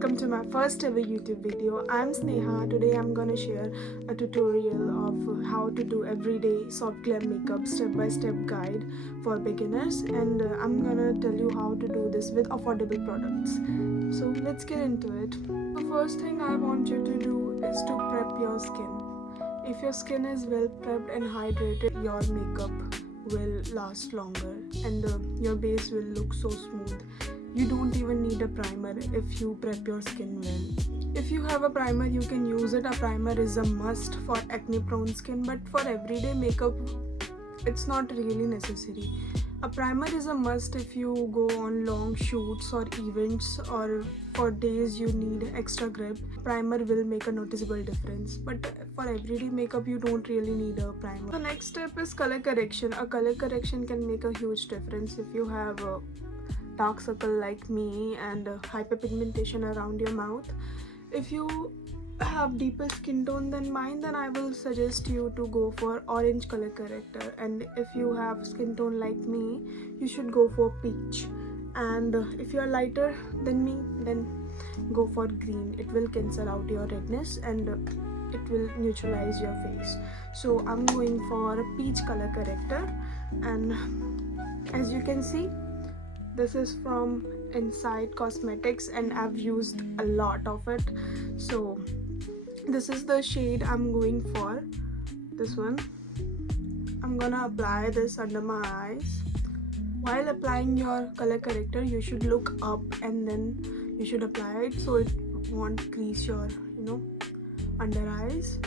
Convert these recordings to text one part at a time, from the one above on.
welcome to my first ever YouTube video. I'm Sneha. Today I'm gonna share a tutorial of how to do everyday soft glam makeup step-by-step guide for beginners, and I'm gonna tell you how to do this with affordable products. So let's get into it. The first thing I want you to do is to prep your skin. If your skin is well prepped and hydrated, your makeup will last longer and your base will look so smooth. You don't even need a primer if you prep your skin well. If you have a primer, you can use it. A primer is a must for acne prone skin, but for everyday makeup it's not really necessary. A primer is a must if you go on long shoots or events, or for days you need extra grip. Primer will make a noticeable difference, but for everyday makeup you don't really need a primer. The next step is color correction. A color correction can make a huge difference if you have a dark circle like me and hyperpigmentation around your mouth. If you have deeper skin tone than mine, then I will suggest you to go for orange color corrector, and if you have skin tone like me, you should go for peach, and if you are lighter than me, then go for green. It will cancel out your redness and it will neutralize your face. So I'm going for peach color corrector, and as you can see, this is from Inside Cosmetics and I've used a lot of it. So this is the shade I'm going for, this one. I'm gonna apply this under my eyes. While applying your color corrector, you should look up and then you should apply it so it won't crease your under eyes.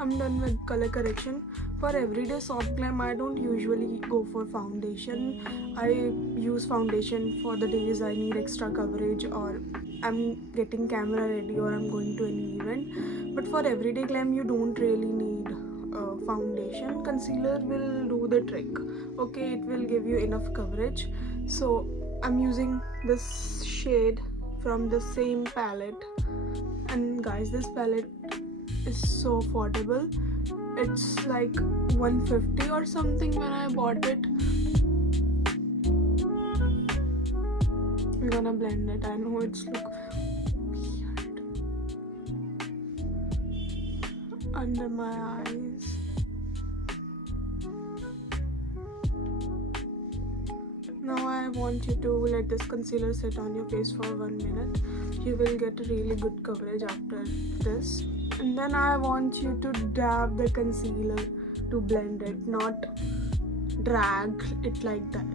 I'm done with color correction. For everyday soft glam, I don't usually go for foundation. I use foundation for the days I need extra coverage, or I'm getting camera ready, or I'm going to any event. But for everyday glam, you don't really need foundation. Concealer will do the trick. Okay, it will give you enough coverage. So I'm using this shade from the same palette. And guys, this palette is so affordable. It's like 150 or something when I bought it. I'm gonna blend it. I know it's look weird under my eyes. Now I want you to let this concealer sit on your face for 1 minute. You will get really good coverage after this. And then I want you to dab the concealer to blend it, not drag it like that.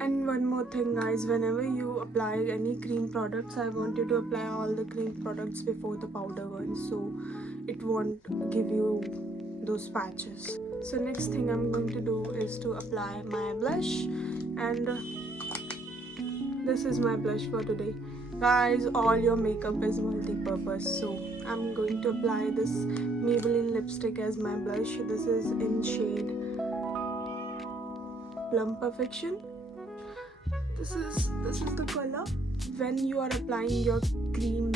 And one more thing guys, whenever you apply any cream products, I want you to apply all the cream products before the powder ones, so it won't give you those patches. So next thing I'm going to do is to apply my blush, and this is my blush for today. Guys, all your makeup is multi-purpose, so I'm going to apply this Maybelline lipstick as my blush. This is in shade Plum Perfection. This is the color. When you are applying your cream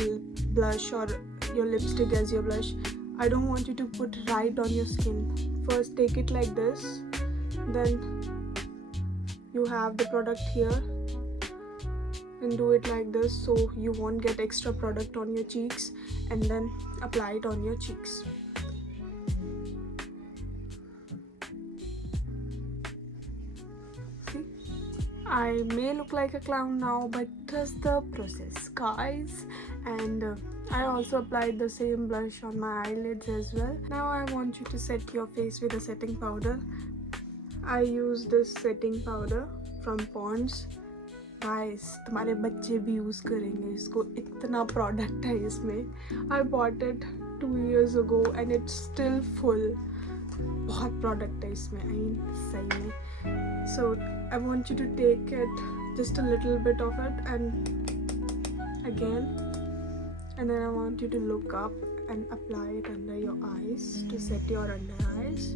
blush or your lipstick as your blush, I don't want you to put right on your skin. First take it like this, then you have the product here, and do it like this so you won't get extra product on your cheeks, and then apply it on your cheeks. See, I may look like a clown now, but trust the process guys. And I also applied the same blush on my eyelids as well. Now I want you to set your face with a setting powder. I use this setting powder from Pond's. Guys, तुम्हारे बच्चे भी use करेंगे इसको, इतना product है इसमें. I bought it 2 years ago and it's still full. बहुत product है इसमें, I mean सही में. So I want you to take it, just a little bit of it, and again, and then I want you to look up and apply it under your eyes to set your under eyes.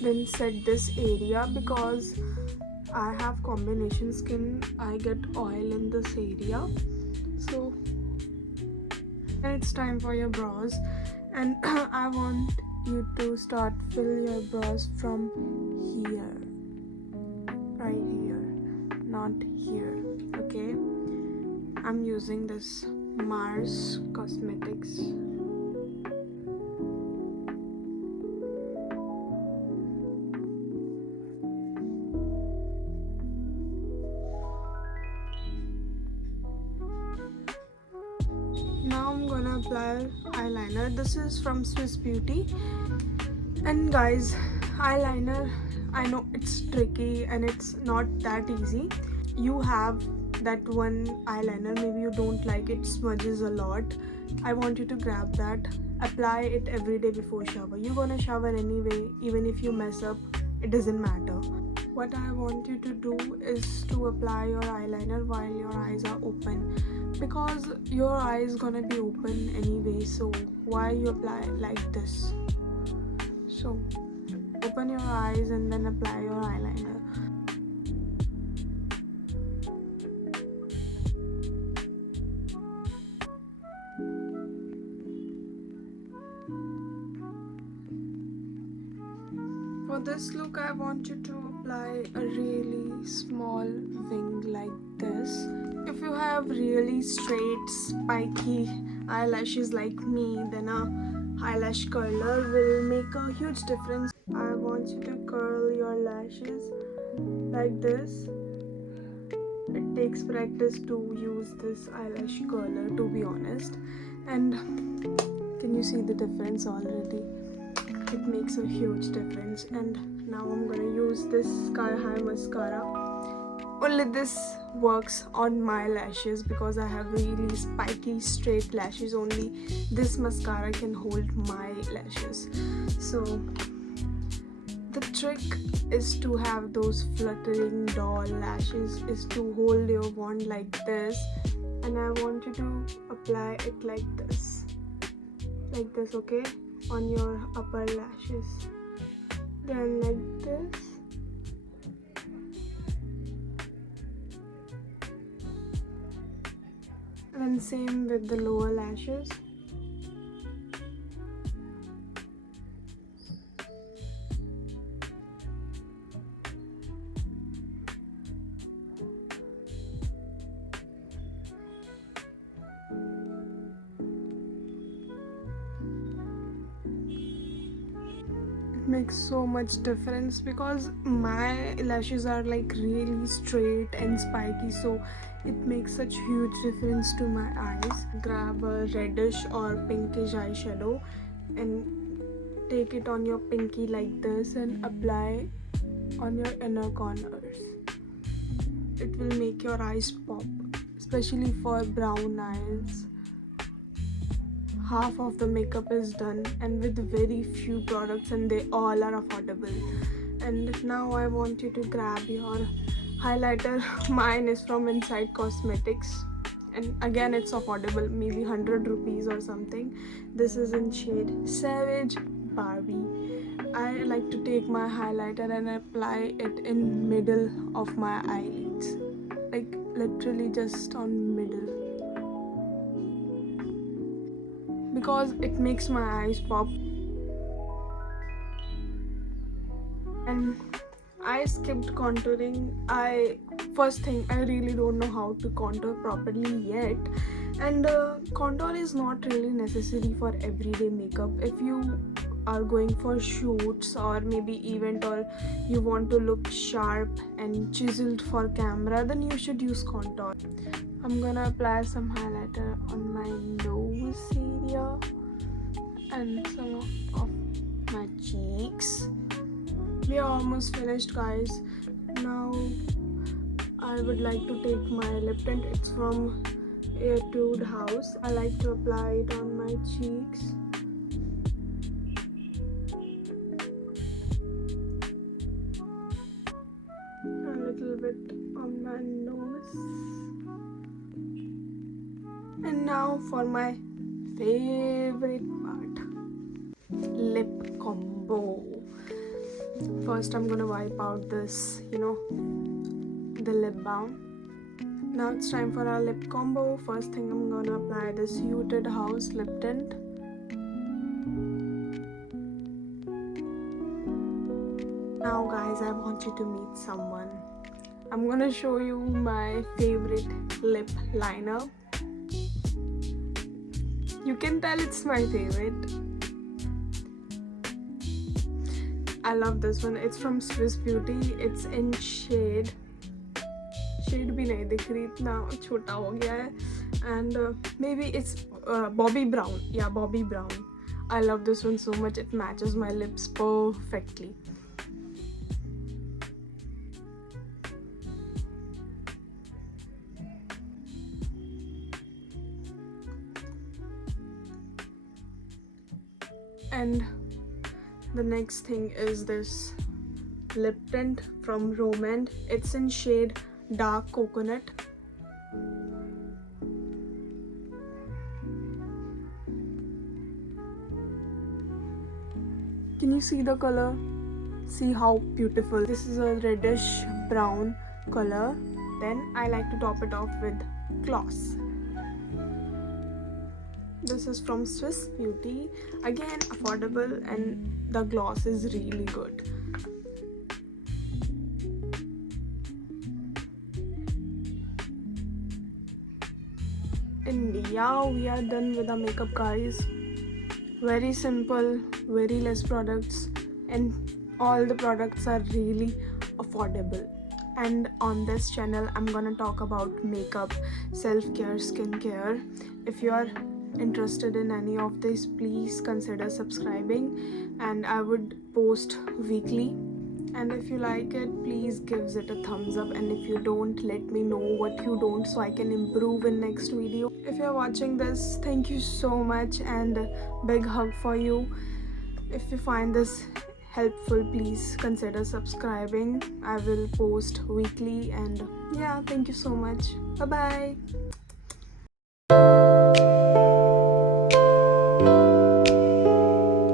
Then set this area, because I have combination skin, I get oil in this area, so it's time for your brows, and I want you to start fill your brows from here, right here, not here. Okay, I'm using this Mars Cosmetics. Now I'm gonna apply eyeliner. This is from Swiss Beauty. And guys, eyeliner, I know it's tricky and it's not that easy. You have that one eyeliner, maybe you don't like it, smudges a lot. I want you to grab that, apply it every day before shower. You're gonna shower anyway, even if you mess up, it doesn't matter. What I want you to do is to apply your eyeliner while your eyes are open, because your eye is gonna be open anyway, so why you apply like this? So open your eyes and then apply your eyeliner. For this look, I want you to apply a really small wing like this. If you have really straight, spiky eyelashes like me, then a eyelash curler will make a huge difference. I want you to curl your lashes like this. It takes practice to use this eyelash curler, to be honest. And can you see the difference already? It makes a huge difference. And now I'm gonna use this Sky High mascara. Only this works on my lashes because I have really spiky straight lashes. Only this mascara can hold my lashes. So the trick is to have those fluttering doll lashes, is to hold your wand like this, and I want you to apply it like this, okay, on your upper lashes, then like this, and then same with the lower lashes. Makes so much difference because my lashes are like really straight and spiky, so it makes such huge difference to my eyes. Grab a reddish or pinkish eyeshadow and take it on your pinky like this and apply on your inner corners. It will make your eyes pop, especially for brown eyes. Half of the makeup is done, and with very few products, and they all are affordable. And now I want you to grab your highlighter. Mine is from Inside Cosmetics, and again it's affordable, maybe 100 rupees or something. This is in shade Savage Barbie. I like to take my highlighter and apply it in middle of my eyelids, like literally just on middle, because it makes my eyes pop. And I skipped contouring. First thing, I really don't know how to contour properly yet, and contour is not really necessary for everyday makeup. If you are going for shoots or maybe event, or you want to look sharp and chiseled for camera, then you should use contour. I'm gonna apply some highlighter on my nose area and some of my cheeks. We are almost finished, guys. Now I would like to take my lip tint. It's from Etude House. I like to apply it on my cheeks. A little bit on my nose. And now for my favorite part, lip combo. First I'm gonna wipe out this, the lip balm. Now it's time for our lip combo. First thing, I'm gonna apply this Huted House lip tint. Now guys, I want you to meet someone. I'm gonna show you my favorite lip liner. You can tell it's my favorite. I love this one. It's from Swiss Beauty. It's in shade भी नहीं दिख रही, इतना छोटा हो गया है. And maybe it's Bobby Brown. Yeah, Bobby Brown. I love this one so much. It matches my lips perfectly. And the next thing is this lip tint from Romand. It's in shade Dark Coconut. Can you see the color? See how beautiful. This is a reddish brown color. Then I like to top it off with gloss. This is from Swiss Beauty. Again, affordable, and the gloss is really good. And yeah, we are done with our makeup, guys. Very simple, very less products, and all the products are really affordable. And on this channel, I'm gonna talk about makeup, self-care, skincare. If you are interested in any of this, please consider subscribing, and I would post weekly. And if you like it, please give it a thumbs up, and if you don't, let me know what you don't so I can improve in next video. If you're watching this, thank you so much, and big hug for you. If you find this helpful, please consider subscribing. I will post weekly, and yeah, thank you so much. Bye bye.